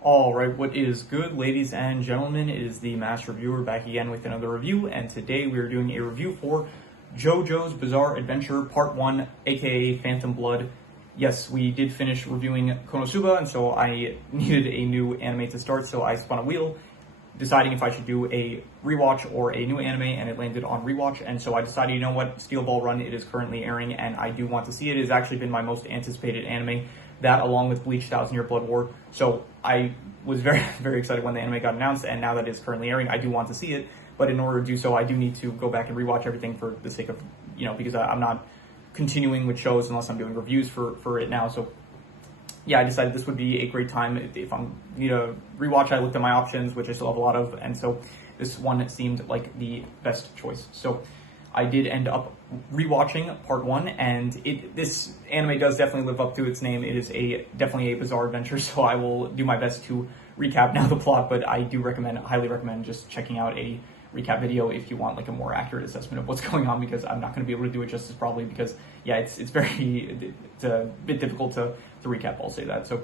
All right, what is good, ladies and gentlemen? It is the Master Reviewer back again with another review, and today we are doing a review for Jojo's Bizarre Adventure Part 1, aka Phantom Blood. Yes, we did finish reviewing Konosuba, and so I needed a new anime to start, so I spun a wheel, deciding if I should do a rewatch or a new anime, and it landed on rewatch, and so I decided, you know what, Steel Ball Run, it is currently airing, and I do want to see it. It has actually been my most anticipated anime, that along with Bleach 1000 Year Blood War, so I was very, very excited when the anime got announced, and now that it's currently airing, I do want to see it, but in order to do so, I do need to go back and rewatch everything for the sake of, because I'm not continuing with shows unless I'm doing reviews for it now, so yeah, I decided this would be a great time. If I need a rewatch, I looked at my options, which I still have a lot of, and so this one seemed like the best choice. So I did end up rewatching Part 1, and this anime does definitely live up to its name. It is definitely a bizarre adventure, so I will do my best to recap now the plot, but I do highly recommend just checking out a recap video if you want like a more accurate assessment of what's going on, because I'm not going to be able to do it justice probably, because yeah, it's a bit difficult to recap, I'll say that. So,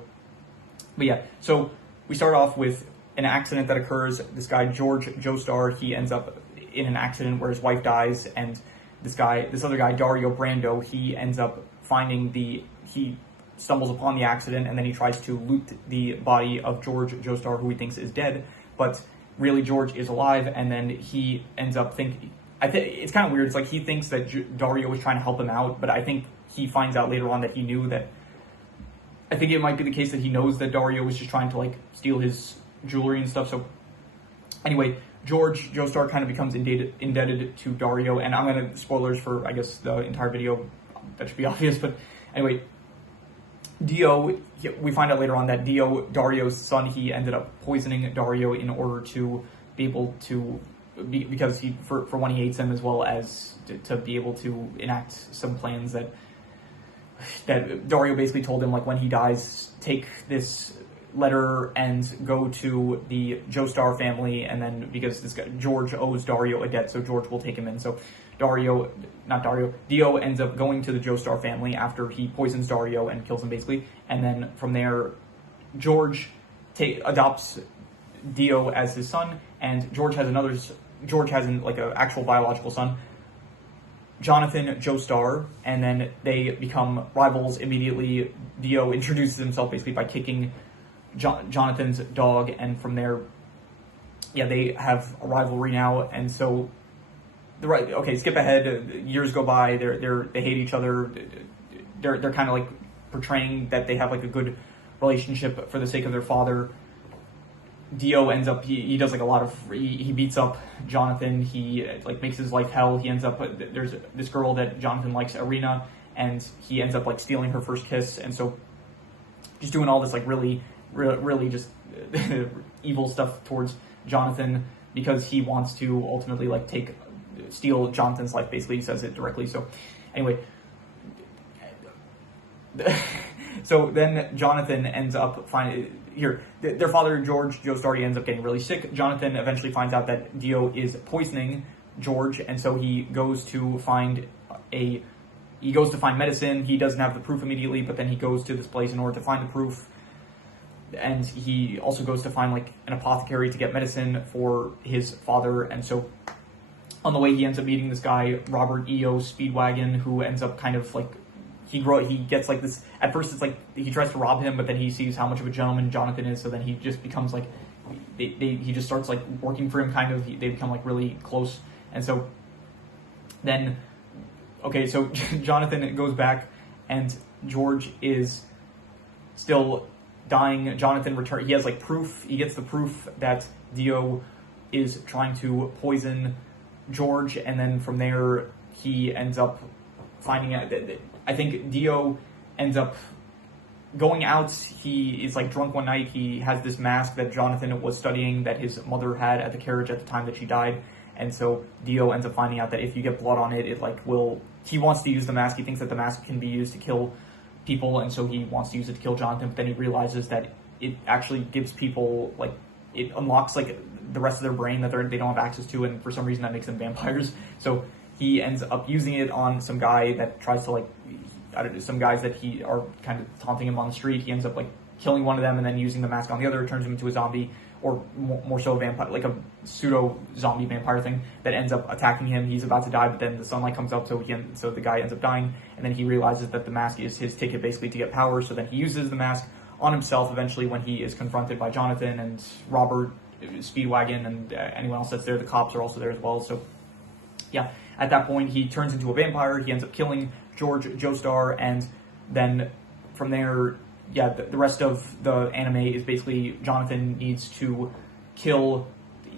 but yeah, so we start off with an accident that occurs. This guy, George Joestar, he ends up in an accident where his wife dies, and this other guy, Dario Brando, he ends up he stumbles upon the accident, and then he tries to loot the body of George Joestar, who he thinks is dead, but really George is alive, and then he ends up thinking, it's kind of weird, it's like he thinks that Dario was trying to help him out, but I think he finds out later on that he knew that, I think it might be the case that he knows that Dario was just trying to like steal his jewelry and stuff. So anyway, George Joestar kind of becomes indebted to Dario, and I'm going to, spoilers for, I guess, the entire video, that should be obvious, but anyway, Dio, we find out later on that Dio, Dario's son, he ended up poisoning Dario in order to be able to, because for one, he hates him, as well as to be able to enact some plans that Dario basically told him, like, when he dies, take this letter and go to the Joestar family, and then, because this guy, George owes Dario a debt, so George will take him in. So Dio ends up going to the Joestar family after he poisons Dario and kills him, basically, and then from there, George adopts Dio as his son, and George has like an actual biological son, Jonathan Joestar, and then they become rivals immediately. Dio introduces himself basically by kicking Jonathan's dog, and from there, yeah, they have a rivalry now, and so skip ahead. Years go by. They hate each other. They're kind of like portraying that they have like a good relationship for the sake of their father. Dio ends up, he does like a lot of, he beats up Jonathan, he like makes his life hell. He ends up, there's this girl that Jonathan likes, Arena, and he ends up like stealing her first kiss, and so just doing all this like really just evil stuff towards Jonathan, because he wants to ultimately like steal Jonathan's life, basically. He says it directly. So anyway, so then Jonathan ends up their father, George Joestar, ends up getting really sick. Jonathan eventually finds out that Dio is poisoning George, and so he goes to find medicine. He doesn't have the proof immediately, but then he goes to this place in order to find the proof, and he also goes to find like an apothecary to get medicine for his father. And so on the way, he ends up meeting this guy, Robert E.O. Speedwagon, who ends up kind of like, he gets like this, at first it's like he tries to rob him, but then he sees how much of a gentleman Jonathan is, so then he just becomes like, he just starts like working for him, kind of. They become like really close, and so then, so Jonathan goes back, and George is still dying. Jonathan he has like proof, he gets the proof that Dio is trying to poison George, and then from there, he ends up finding out that, I think Dio ends up going out. He is like drunk one night. He has this mask that Jonathan was studying that his mother had at the carriage at the time that she died. And so Dio ends up finding out that if you get blood on it, he wants to use the mask. He thinks that the mask can be used to kill people, and so he wants to use it to kill Jonathan, but then he realizes that it actually gives people, like, it unlocks like the rest of their brain that they don't have access to, and for some reason that makes them vampires. So he ends up using it on some guy that tries to, like, some guys that are kind of taunting him on the street. He ends up like killing one of them and then using the mask on the other, turns him into a zombie, or more so a vampire, like a pseudo zombie vampire thing that ends up attacking him. He's about to die, but then the sunlight comes up, so the guy ends up dying, and then he realizes that the mask is his ticket basically to get power. So then he uses the mask on himself eventually when he is confronted by Jonathan and Robert, Speedwagon, and anyone else that's there. The cops are also there as well. So yeah, at that point he turns into a vampire. He ends up killing George Joestar, and then from there, yeah, the rest of the anime is basically Jonathan needs to kill.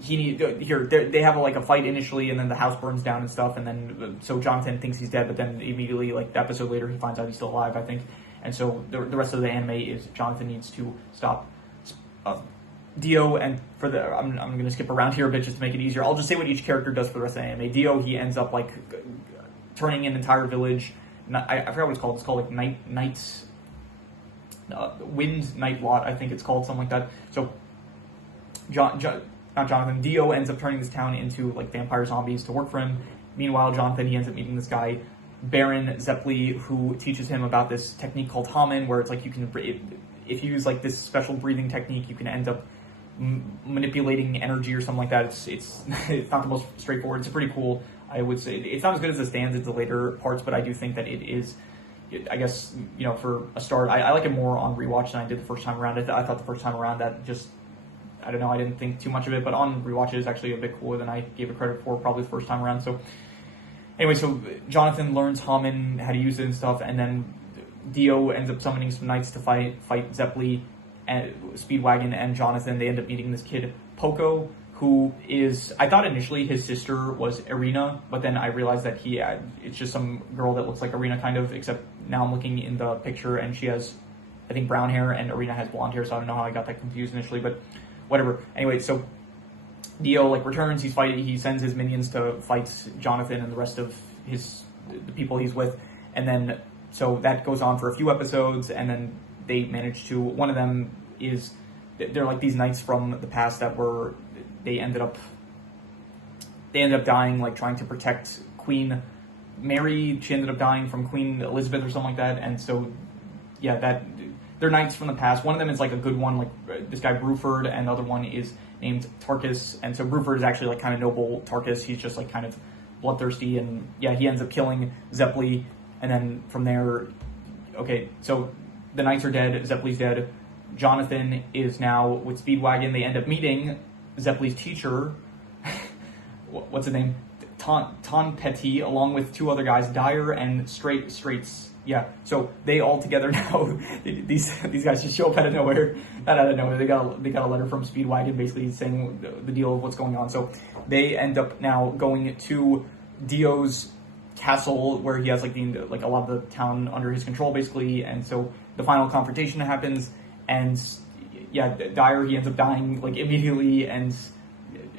They have a fight initially, and then the house burns down and stuff, and then so Jonathan thinks he's dead, but then immediately, like the episode later, he finds out he's still alive, I think. And so the rest of the anime is Jonathan needs to stop Dio, and I'm going to skip around here a bit just to make it easier. I'll just say what each character does for the rest of the anime. Dio, he ends up like turning an entire village. I forgot what it's called. It's called like Wind Night Lot, I think it's called, something like that. So not Jonathan, Dio ends up turning this town into like vampire zombies to work for him. Meanwhile, Jonathan, he ends up meeting this guy, Baron Zeppeli, who teaches him about this technique called Hamen, where it's like if you use like this special breathing technique, you can end up manipulating energy or something like that. It's not the most straightforward. It's pretty cool. I would say it's not as good as it stands at the later parts, but I do think that it is, I guess, for a start, I like it more on rewatch than I did the first time around. I thought the first time around that just, I don't know, I didn't think too much of it, but on rewatch it is actually a bit cooler than I gave it credit for probably the first time around. So anyway, so Jonathan learns Hamen, how to use it and stuff, and then Dio ends up summoning some knights to fight Zeppeli and Speedwagon and Jonathan. They end up meeting this kid, Poco, who is, I thought initially his sister was Irina, but then I realized that it's just some girl that looks like Irina kind of, except now I'm looking in the picture and she has, I think, brown hair and Irina has blonde hair, so I don't know how I got that confused initially, but whatever. Anyway, so Dio returns, he sends his minions to fight Jonathan and the rest of the people he's with, and then so that goes on for a few episodes, and then they manage to, one of them is, they're like these knights from the past that they ended up dying, like trying to protect Queen Mary. She ended up dying from Queen Elizabeth or something like that, and so yeah, they're knights from the past. One of them is like a good one, like this guy Bruford, and the other one is named Tarkus, and so Bruford is actually like kind of noble. Tarkus, he's just like kind of bloodthirsty, and yeah, he ends up killing Zeppeli, and then from there, okay, so the knights are dead, Zeppeli's dead, Jonathan is now with Speedwagon. They end up meeting Zeppeli's teacher, what's his name, Ton Petty, along with two other guys, Dyer and Straits. Yeah, so they all together now, these guys just show up out of nowhere. Not out of nowhere, they got a letter from Speedwagon basically saying the deal of what's going on. So they end up now going to Dio's castle, where he has like a lot of the town under his control basically, and so the final confrontation happens, and yeah, Dyer, he ends up dying like immediately, and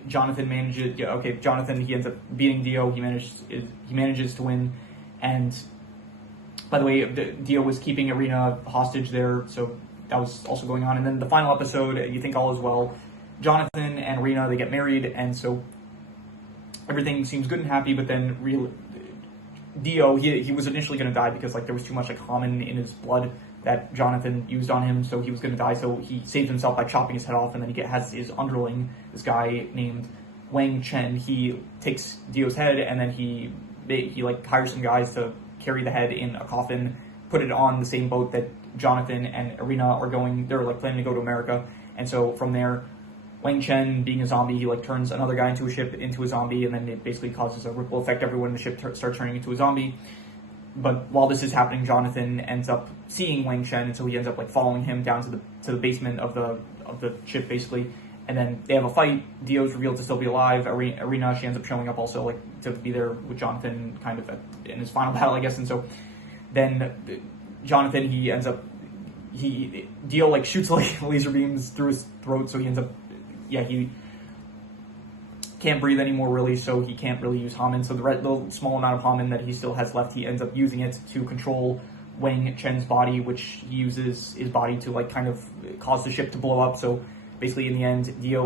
Jonathan manages. Yeah, okay, Jonathan, he ends up beating Dio. He manages to win, and by the way, Dio was keeping Irina hostage there, so that was also going on. And then the final episode, you think all is well. Jonathan and Irina, they get married, and so everything seems good and happy. But then Dio, he was initially going to die because like there was too much like Hamen in his blood that Jonathan used on him, so he was going to die. So he saved himself by chopping his head off, and then has his underling, this guy named Wang Chen. He takes Dio's head, and then he like hires some guys to carry the head in a coffin, put it on the same boat that Jonathan and Irina are going. They're like planning to go to America, and so from there, Wang Chen, being a zombie, he like turns another guy into a zombie, and then it basically causes a ripple effect. Everyone in the ship starts turning into a zombie. But while this is happening, Jonathan ends up seeing Wang Chen, and so he ends up like following him down to the basement of the ship basically. And then they have a fight. Dio's revealed to still be alive. Irina, she ends up showing up also like to be there with Jonathan kind of in his final battle, I guess. And so then Jonathan, Dio like shoots like laser beams through his throat, so he ends up, he can't breathe anymore really, so he can't really use Hamen. So the small amount of Hamen that he still has left, he ends up using it to control Wang Chen's body, which he uses his body to like kind of cause the ship to blow up. So basically, in the end, Dio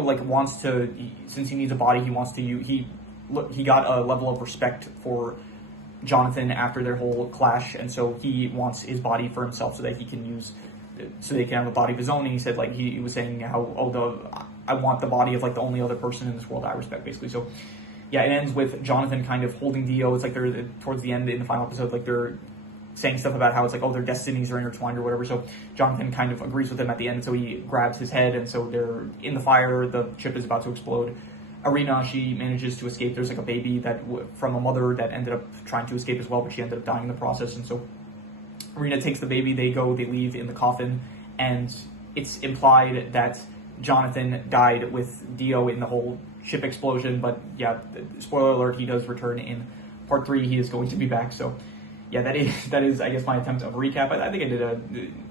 like wants to, since he needs a body, he got a level of respect for Jonathan after their whole clash, and so he wants his body for himself so that he can use so they can have a body of his own. And he said, like, he was saying how, I want the body of, like, the only other person in this world I respect, basically. So yeah, it ends with Jonathan kind of holding Dio. It's like they're towards the end in the final episode, like they're saying stuff about how it's like, their destinies are intertwined or whatever. So Jonathan kind of agrees with him at the end. So he grabs his head, and so they're in the fire. The ship is about to explode. Arena, she manages to escape. There's like a baby from a mother that ended up trying to escape as well, but she ended up dying in the process. And so Arena takes the baby. They leave in the coffin, and it's implied that Jonathan died with Dio in the whole ship explosion. But yeah, spoiler alert, he does return in part 3. He is going to be back. So yeah, that is I guess my attempt of a recap. I think I did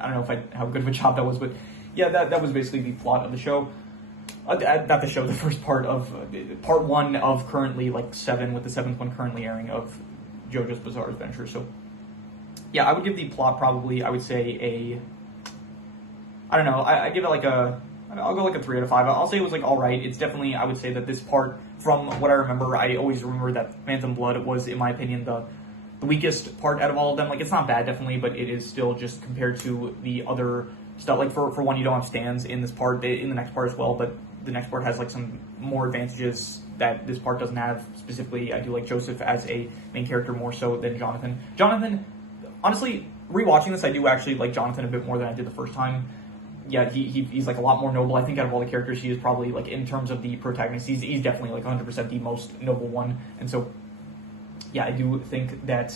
I don't know how good of a job that was, but yeah, that was basically the plot of the show. Not the show, the first part of part 1 of currently like 7, with the 7th one currently airing, of JoJo's Bizarre Adventure. So yeah, I would give the plot probably, I would say I don't know, I give it like I'll go like a 3 out of 5. I'll say it was like alright. It's definitely, I would say that this part, from what I remember, I always remember that Phantom Blood was, in my opinion, the weakest part out of all of them. Like, it's not bad, definitely, but it is still, just compared to the other stuff, like for one, you don't have stands in this part, in the next part as well, but the next part has like some more advantages that this part doesn't have. Specifically, I do like Joseph as a main character more so than Jonathan. Jonathan, honestly, rewatching this, I do actually like Jonathan a bit more than I did the first time. Yeah, he's like a lot more noble. I think out of all the characters, he is probably, like, in terms of the protagonist, he's definitely like 100% the most noble one. And so yeah, I do think that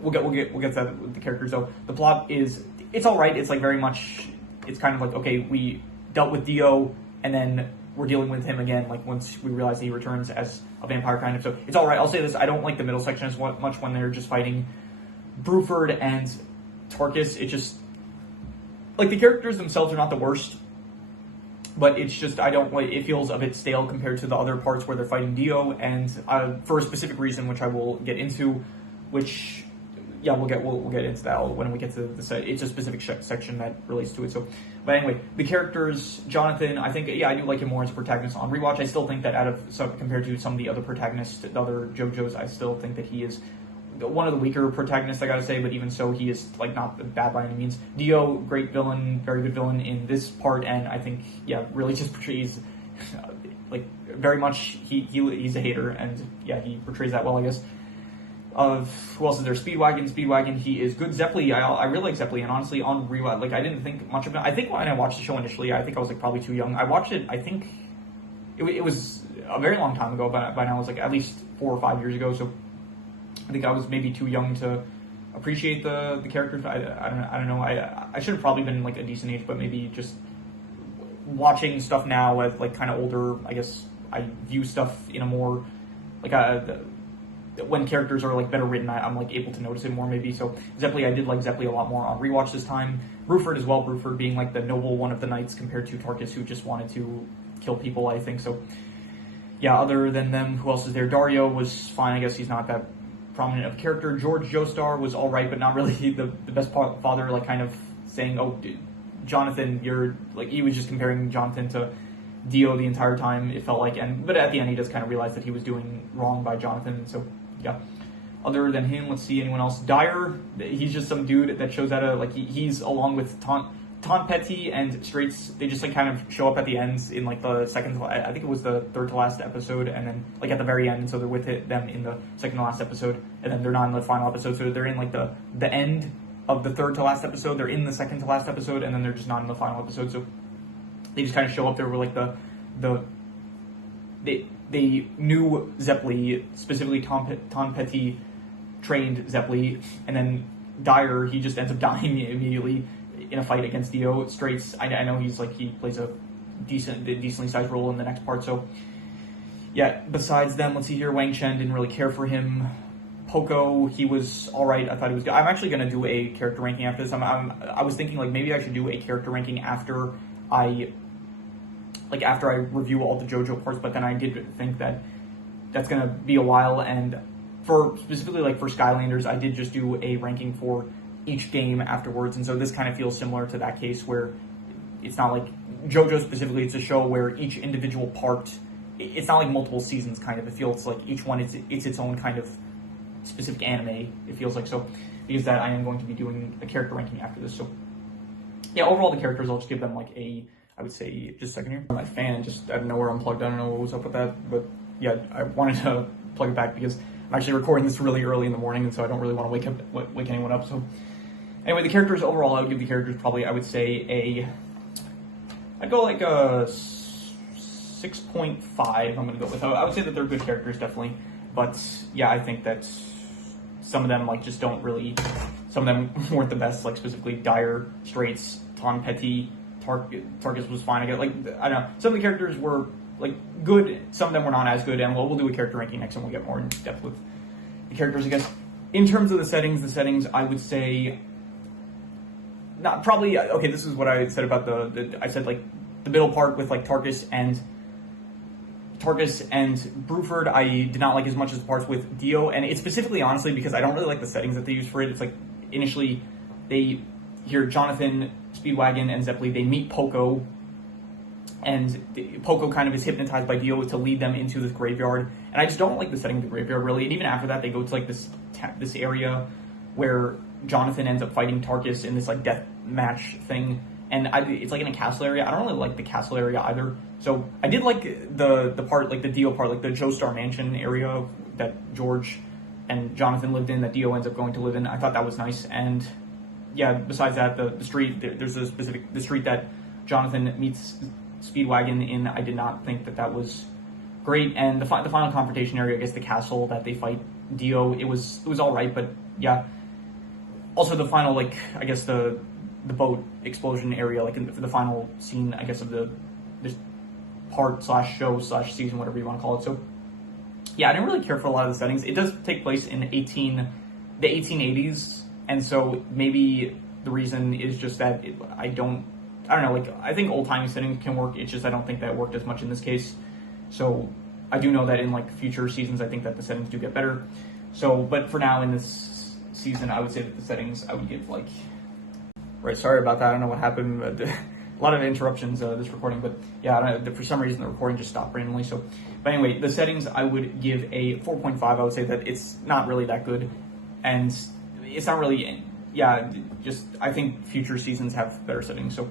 we'll get to that with the characters. So the plot is, it's all right. It's like very much, it's kind of like, okay, we dealt with Dio, and then we're dealing with him again, like once we realize he returns as a vampire, kind of. So it's all right. I'll say this, I don't like the middle section as much when they're just fighting Bruford and Tarkus. It just, like, the characters themselves are not the worst, but it's just, it feels a bit stale compared to the other parts where they're fighting Dio, and for a specific reason, which I will get into, which, yeah, we'll get into that when we get to the set. It's a specific section that relates to it. So, but anyway, the characters, Jonathan, I think, yeah, I do like him more as a protagonist on rewatch. I still think that compared to some of the other protagonists, the other JoJo's, I still think that he is one of the weaker protagonists, I gotta say, but even so, he is, like, not bad by any means. Dio, great villain, very good villain in this part, and I think, yeah, really just portrays, like, very much, he's a hater, and yeah, he portrays that well, I guess. Who else is there? Speedwagon, he is good. Zeppeli, I really like Zeppeli, and honestly, on rewatch, like, I didn't think much of it. I think when I watched the show initially, I think I was, like, probably too young. I watched it, I think, it was a very long time ago, but by now it was, like, at least 4 or 5 years ago, so I think I was maybe too young to appreciate the characters. I don't know. I should have probably been, like, a decent age, but maybe just watching stuff now as, like, kind of older, I guess I view stuff in a more, like, when characters are, like, better written, I'm, like, able to notice it more, maybe. So Zeppeli, I did like Zeppeli a lot more on rewatch this time. Bruford as well. Bruford being, like, the noble one of the knights compared to Tarkus, who just wanted to kill people, I think. So yeah, other than them, who else is there? Dario was fine. I guess he's not that prominent of character. George Joestar was all right, but not really the best father, like, kind of saying, oh, Jonathan, you're, like, he was just comparing Jonathan to Dio the entire time, it felt like, but at the end he does kind of realize that he was doing wrong by Jonathan. So yeah, other than him, let's see, anyone else? Dyer, he's just some dude that shows out of, like, he's along with Taunt Petty and Straits. They just, like, kind of show up at the ends in, like, the second, I think it was the third to last episode, and then, like, at the very end, and so they're with them in the second to last episode, and then they're not in the final episode, so they're in, like, the end of the third to last episode, they're in the second to last episode, and then they're just not in the final episode. So they just kind of show up there with, like, they knew Zeppeli, specifically Tom Petty trained Zeppeli, and then Dyer, he just ends up dying immediately in a fight against Dio. Straits, I know he plays a decently sized role in the next part. So yeah, besides them, let's see here, Wang Chen, didn't really care for him. Poco, he was all right. I thought he was good. I'm actually going to do a character ranking after this. I was thinking, like, maybe I should do a character ranking after I review all the JoJo parts, but then I did think that that's going to be a while, and specifically, like, for Skylanders, I did just do a ranking for each game afterwards, and so this kind of feels similar to that case, where it's not like JoJo specifically, it's a show where each individual part, it's not like multiple seasons, kind of. It feels like each one, it's its own kind of specific anime, it feels like. So because that, I am going to be doing a character ranking after this. So yeah, overall the characters, I'll just give them like I would say, just a second here. My fan just out of nowhere unplugged. I don't know what was up with that, but yeah, I wanted to plug it back because I'm actually recording this really early in the morning, and so I don't really want to wake anyone up. So anyway, the characters overall, I would give the characters probably, I would say I'd go like a 6.5. I'm gonna go with. I would say that they're good characters, definitely, but yeah, I think that some of them like just don't really. Some of them weren't the best, like specifically Dyer, Straits, Ton Petty, Tarkus was fine. I get like I don't know. Some of the characters were like good. Some of them were not as good. And we'll do a character ranking next, and we'll get more in depth with the characters, I guess. In terms of the settings, I would say not probably. Okay, this is what I said about I said like the middle part with like Tarkus and Bruford. I did not like as much as the parts with Dio, and it's specifically honestly because I don't really like the settings that they use for it. It's like initially they hear Jonathan, Speedwagon, and Zeppeli, they meet Poco, and Poco kind of is hypnotized by Dio to lead them into this graveyard, and I just don't like the setting of the graveyard really. And even after that, they go to like this area where Jonathan ends up fighting Tarkus in this like death match thing, and it's like in a castle area. I don't really like the castle area either. So I did like the part, like the Dio part, like the Joestar Mansion area that George and Jonathan lived in, that Dio ends up going to live in. I thought that was nice. And yeah, besides that, the street, there's the street that Jonathan meets Speedwagon in. I did not think that was great. And the final confrontation area, I guess the castle that they fight Dio, it was all right, but yeah. Also the final, like, I guess the boat explosion area, like for the final scene, I guess, of this part / show / season, whatever you want to call it. So yeah, I didn't really care for a lot of the settings. It does take place in the 1880s, and so maybe the reason is just that I don't know, like, I think old-timey settings can work. It's just I don't think that worked as much in this case. So I do know that in like future seasons, I think that the settings do get better. So, but for now in this season, I would say that the settings I would give like. Right, sorry about that. I don't know what happened. A lot of interruptions this recording, but yeah, for some reason the recording just stopped randomly. So, but anyway, the settings I would give a 4.5. I would say that it's not really that good, and it's not really. Yeah, just I think future seasons have better settings. So,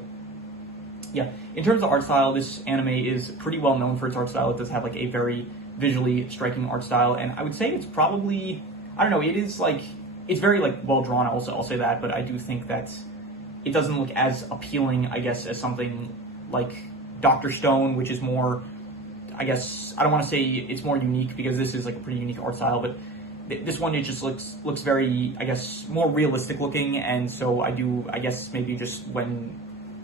yeah, in terms of art style, this anime is pretty well known for its art style. It does have like a very visually striking art style, and I would say it's probably, I don't know, it is like, it's very like well drawn. I'll say that, but I do think that it doesn't look as appealing, I guess, as something like Dr. Stone, which is more, I guess, I don't want to say it's more unique because this is like a pretty unique art style, but this one, it just looks very, I guess, more realistic looking. And so I guess maybe just when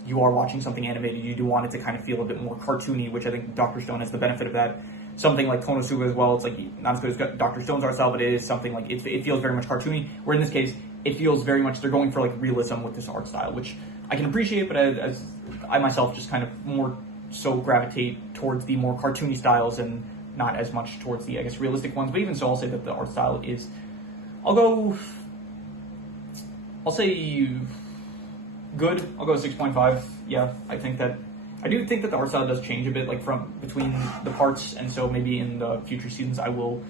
you are watching something animated, you do want it to kind of feel a bit more cartoony, which I think Dr. Stone has the benefit of that. Something like Konosuba as well, it's like not as good as Dr. Stone's art style, but it is something like, it feels very much cartoony, where in this case, it feels very much, they're going for like realism with this art style, which I can appreciate, but as I myself just kind of more so gravitate towards the more cartoony styles and not as much towards the, I guess, realistic ones. But even so, I'll say that the art style is, I'll say good. I'll go 6.5. Yeah, I do think that the art style does change a bit, like from between the parts, and so maybe in the future seasons I will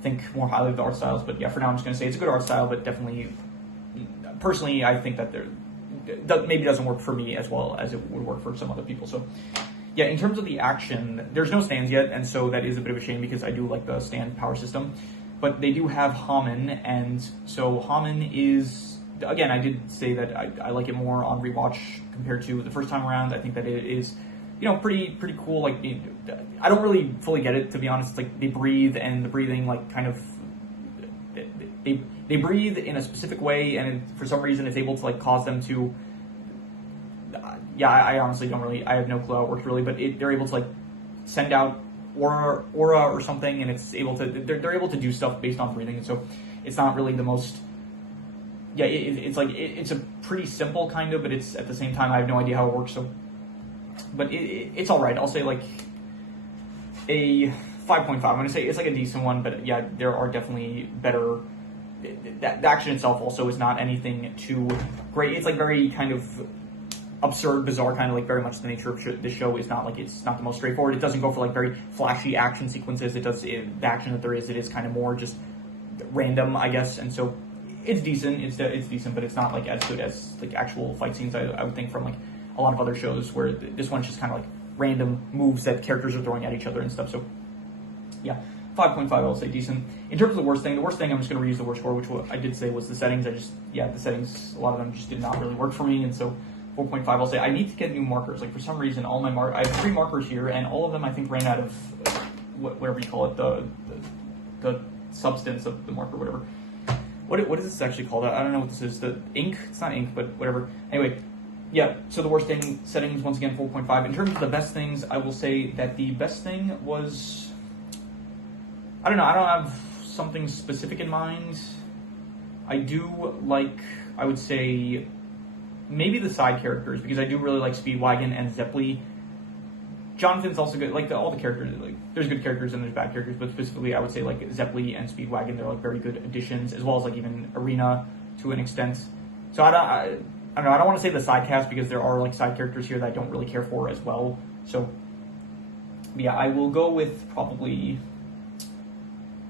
think more highly of the art styles. But yeah, for now I'm just going to say it's a good art style, but definitely, personally, I think that maybe doesn't work for me as well as it would work for some other people. So yeah, in terms of the action, there's no stands yet, and so that is a bit of a shame because I do like the stand power system. But they do have Haman, and so Haman is, again, I did say that I like it more on rewatch compared to the first time around. I think that it is, pretty cool. Like, I don't really fully get it, to be honest. Like, they breathe, and the breathing, like, kind of, they breathe in a specific way, and for some reason it's able to, like, cause them to, I honestly don't really, I have no clue how it works really, but they're able to, like, send out aura or something, and it's able to, they're able to do stuff based on breathing, and so it's not really the most, it's a pretty simple kind of, but it's at the same time I have no idea how it works. So, but it's all right. I'll say like a 5.5. I'm gonna say it's like a decent one, but yeah, there are definitely better. The action itself also is not anything too great. It's like very kind of absurd, bizarre, kind of like very much the nature of the show is not like, it's not the most straightforward. It doesn't go for like very flashy action sequences. The action that there is, it is kind of more just random, I guess, and so it's decent. It's decent, but it's not like as good as like actual fight scenes. I would think from like a lot of other shows where this one's just kind of like random moves that characters are throwing at each other and stuff. So yeah, 5.5 I'll say decent. In terms of the worst thing I'm just going to reuse the worst score, which I did say was the settings. The settings, a lot of them just did not really work for me, and so 4.5 I'll say. I need to get new markers. Like for some reason, all my I have 3 markers here, and all of them I think ran out of whatever you call it, the substance of the marker, whatever. What is this actually called? I don't know what this is. The ink? It's not ink, but whatever. Anyway, yeah, so the worst thing, settings, once again, 4.5. In terms of the best things, I will say that the best thing was, I don't know, I don't have something specific in mind. I do like, I would say, maybe the side characters, because I do really like Speedwagon and Zeppeli. Jonathan's also good, like all the characters, like there's good characters and there's bad characters, but specifically I would say like Zeppeli and Speedwagon, they're like very good additions, as well as like even Arena to an extent. So I don't know, I don't want to say the side cast because there are like side characters here that I don't really care for as well. So yeah, I will go with probably,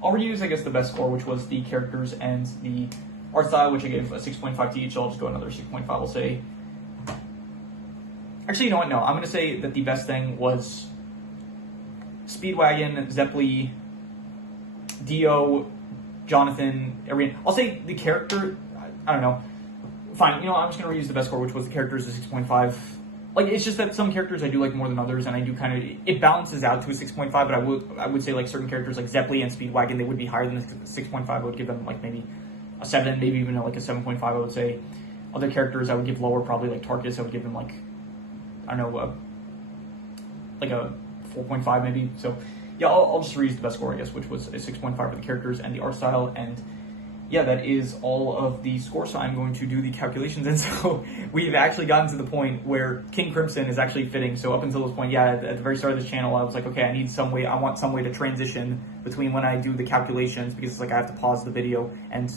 I'll reuse I guess the best score, which was the characters and the art style, which I gave a 6.5 to each, so I'll just go another 6.5, I'll say. Actually, you know what? No, I'm going to say that the best thing was Speedwagon, Zeppeli, Dio, Jonathan, Arian. I'll say the character, I don't know. Fine, you know, I'm just going to reuse the best score, which was the characters, a 6.5. Like, it's just that some characters I do like more than others, and I do kind of, it balances out to a 6.5, but I would say like certain characters like Zeppeli and Speedwagon, they would be higher than the 6.5. I would give them like maybe a 7, maybe even like a 7.5, I would say. Other characters I would give lower, probably like Tarkus, I would give them like, I don't know, like a 4.5 maybe. So yeah, I'll just reuse the best score, I guess, which was a 6.5 for the characters and the art style. And yeah, that is all of the score. So I'm going to do the calculations. And so we've actually gotten to the point where King Crimson is actually fitting. So up until this point, yeah, at the very start of this channel, I was like, okay, I want some way to transition between when I do the calculations, because it's like I have to pause the video and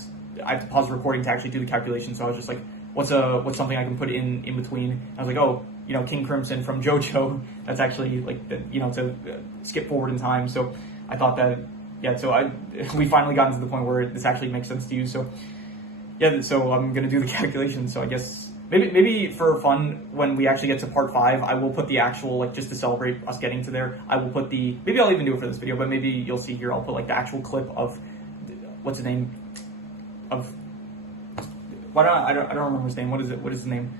I have to pause the recording to actually do the calculation. So I was just like, what's something I can put in between? And I was like, oh, you know, King Crimson from Jojo. That's actually like, you know, to skip forward in time. So I thought that, yeah. So we finally gotten to the point where this actually makes sense to use. So yeah. So I'm gonna do the calculations. So I guess maybe for fun, when we actually get to part 5, I will put the actual, like, just to celebrate us getting to there, I will put maybe I'll even do it for this video, but maybe you'll see here. I'll put like the actual clip of what's his name of. I don't remember his name. What is it? What is his name?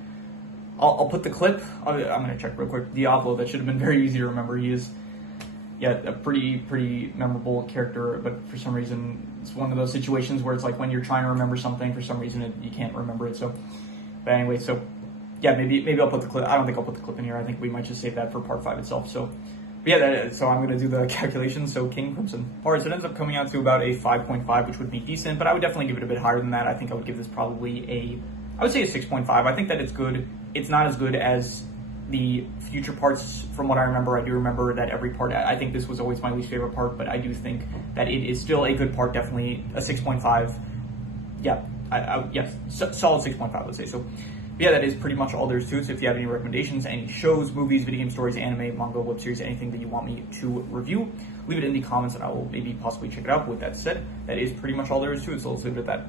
I'll put the clip. I'm gonna check real quick. Diablo. That should have been very easy to remember. He is, yeah, a pretty memorable character. But for some reason, it's one of those situations where it's like when you're trying to remember something, for some reason you can't remember it. So, but anyway, so yeah, maybe I'll put the clip. I don't think I'll put the clip in here. I think we might just save that for part 5 itself. So, but yeah, so I'm gonna do the calculations. So King Crimson. All right, so it ends up coming out to about a 5.5, which would be decent. But I would definitely give it a bit higher than that. I think I would give this probably I would say a 6.5. I think that it's good. It's not as good as the future parts from what I remember. I do remember that every part, I think this was always my least favorite part, but I do think that it is still a good part, definitely a 6.5. Yeah, yes, solid 6.5, let's say. So yeah, that is pretty much all there is to it. So if you have any recommendations, any shows, movies, video game stories, anime, manga, web series, anything that you want me to review, leave it in the comments and I will maybe possibly check it out. With that said, that is pretty much all there is to it, so let's leave it at that.